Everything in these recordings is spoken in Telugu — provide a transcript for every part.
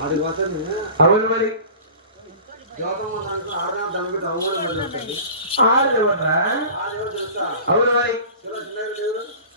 అవును మరి అవును మరి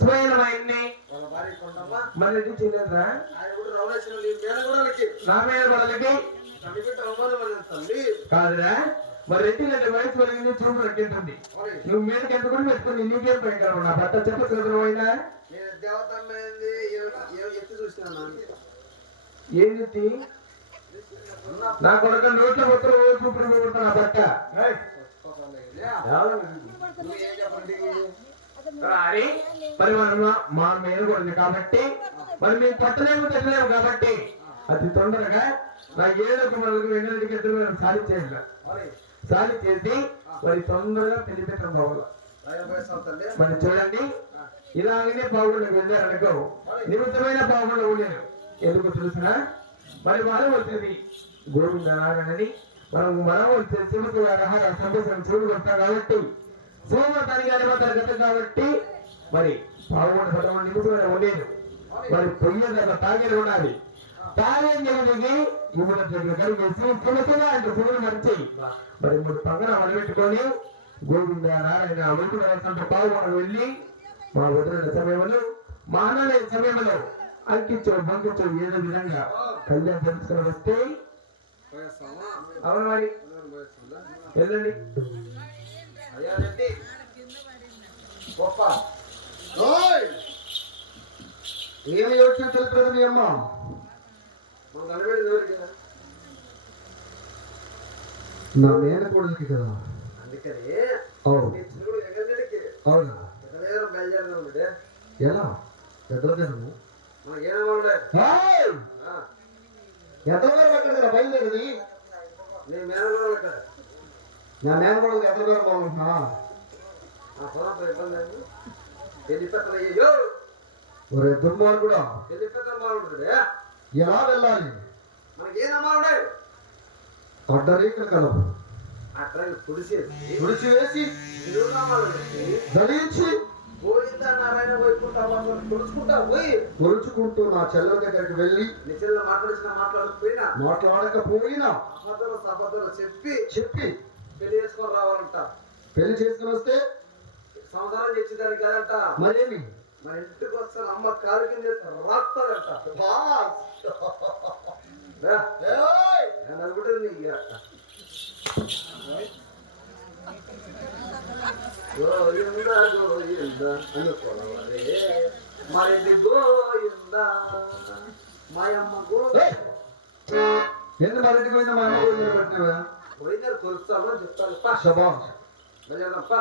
స్వయమైంది మరి ఎటు చేయలేదురా రామయ్య వాళ్ళకి కాదురా మరి ఎట్టినట్టు వయసు కలిగింది చూపు రట్టింటుంది నువ్వు మీదకి ఎందుకు పెట్టుకుని నీకేం ప్రకారం నా భర్త చెప్పగలరు అయినా ఏంటి నా కొడుకు నోట్ల మొత్తం చూపుడు నా భర్త మరి మనం మా మేలుగొంది కాబట్టి మరి మేము పట్టలేము పెట్టలేము కాబట్టి అతి తొందరగా నా ఏడుకు మనకు వెన్నెలకి ఎదురు మనం సాలి చేసి మరి తొందరగా పెళ్లి పెట్టడం పోవాలి మరి చూడండి ఇలాగనే బాగుండి వెళ్ళారనుకో నిమిత్తమైన బాగుండ ఉండేది ఎందుకు తెలుసిన మరి మనం వచ్చేది గోవింద నారాయణని మనం వచ్చేది శివుడు సందేశం శివుడు వస్తాం కాబట్టి సోమతానికి అనిపోతారు కదా కాబట్టి మరి పావుగొండ 11 నిమిషాలు ఉండేది మరి పొయ్యి తాగేది ఉండాలి తాగే నిమిదికి యువత కలిగేసి తులసిగా అంటే శివుడు మరిచి మరి 3 పక్కన వదిలిపెట్టుకొని గోవింద నారాయణ అమృతుడు పావుగొండ వెళ్ళి మా వదిలిన సమయంలో మా అన్నలే సమయంలో అంకించో బంకించో ఏదో విధంగా కళ్యాణం తెలుసుకుని వస్తే అవును మరి వెళ్ళండి ఏమి యోచన తెలుపుతుంది మీ అమ్మ నా మేన కొడుకు కదా అందుకని అవునా ఎలా పెద్దదనము ఎంతవరకు అక్కడ బయలుదేరింది నా మేనగోడకు ఎంత దూరం బాగుంటున్నా ఒరే దుర్మార్గుడా ఎలా వెళ్ళాలి అడ్డరేఖలు కలవు పుడిచి వేసి దళించి పొడుచుకుంటూ నా చెల్లెల దగ్గరికి వెళ్ళి మాట్లాడకపోయినా చెప్పి పెళ్లి చేసుకొని రావాలంట పెళ్లి చేసుకుని వస్తే సంసారం చేసేదానికి కాదంట మరేమి మన ఇంటికి వస్తాను అమ్మ కాలు కింద రాస్తాడంట అనుకుంటుంది గోయిందా గోయిందా అనుకోవాలి మరి గోయిందా మాయమ్మ ఎందుకు మరింటికి పోయిందా మా అమ్మ పెట్టినవా పోయిందని కొలుస్తాను చెప్తాను శభాష్ వెళ్ళాడప్పా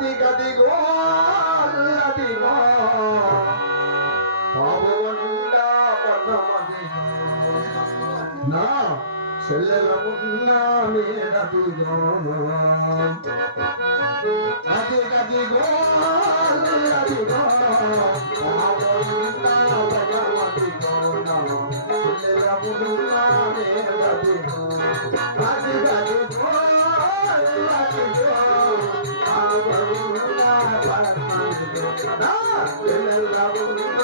అది గదిగో అదిగో పావుండా నా చెల్లెల ఉన్న మేడదిగో అది గదిగో అదిగో పావుండా భగవతిగో నా చెల్లెల ఉన్న మేడదిగో అది గదిగో అదిగో పావుండా భగవతిగో నా చెల్లెల ఉన్న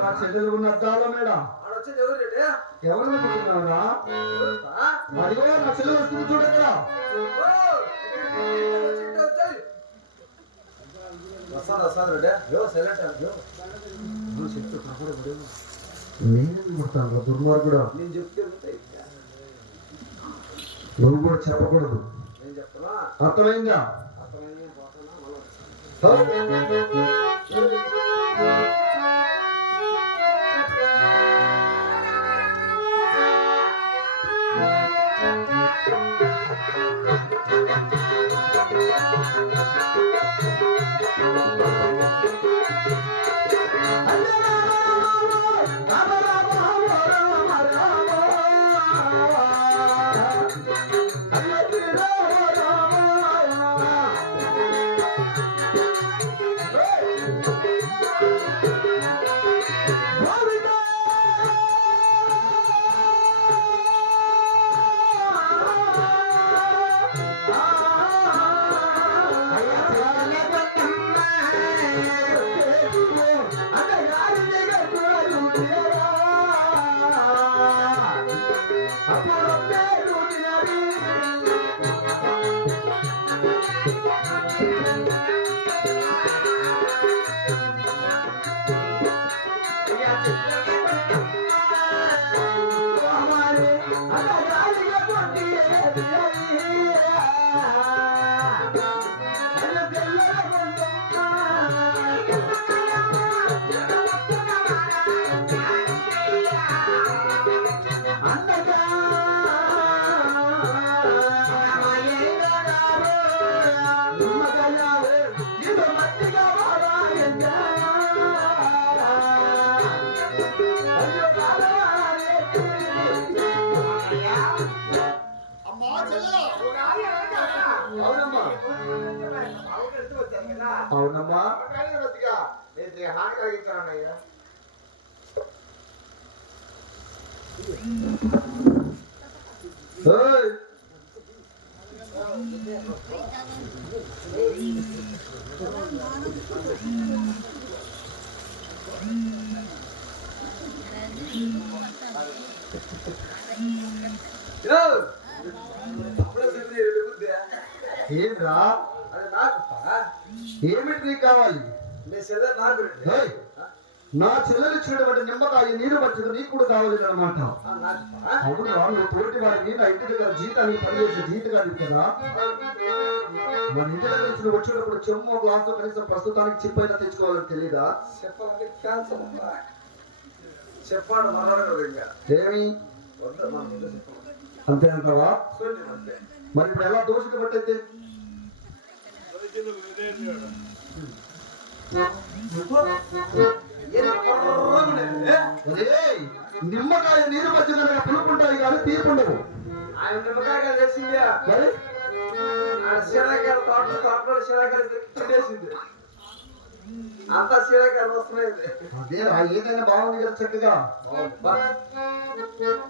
నా చెల్లెలు ఉన్న అద్దాల మేడం ఆడొచ్చేది ఎవరు రెడ్డి? ఎవరు అనుకుంటున్నావురా అదిగో నా చెల్లెలు వస్తుంది చూడగరా నేను కొడతాను దుర్మార్గుడు నేను చెప్తే నువ్వు కూడా చెప్పకూడదు నేను చెప్తున్నా అర్థమైందా అర్థమైంది పోతున్నా అవునమ్మా హాని కలిగించానయ్యా ఏంద్రా ఏమిటి నీకు కావాలి నా చెల్లెలు ఇచ్చినటువంటి నిమ్మకాయ నీరు పచ్చది నీకు కూడా కావాలి అనమాట అవును నువ్వు తోటి వాడిని నా ఇంటి దగ్గర జీతానికి పనిచేసే జీతగాడి కదా మన ఇంటి దగ్గర నుంచి వచ్చేటప్పుడు చెమ్ము గ్లాసు కనీసం ప్రస్తుతానికి చిప్పైనా తెచ్చుకోవాలని తెలీదా చెప్పాడు ఏమి అంతే అంటావా మరి ఇప్పుడు ఎలా దోషిక పట్టయితే నిమ్మకాయ నీరు మధ్య పులుపుంటాయి కానీ తీర్పుండవు ఆయన నిమ్మకాయ వేసింది శీలకాయ తోటలో శీలకాయ తినేసింది అంతా శీలకాయలు వస్తున్నాయి అదే ఏదైనా బాగుంది కదా చక్కగా బాగుంది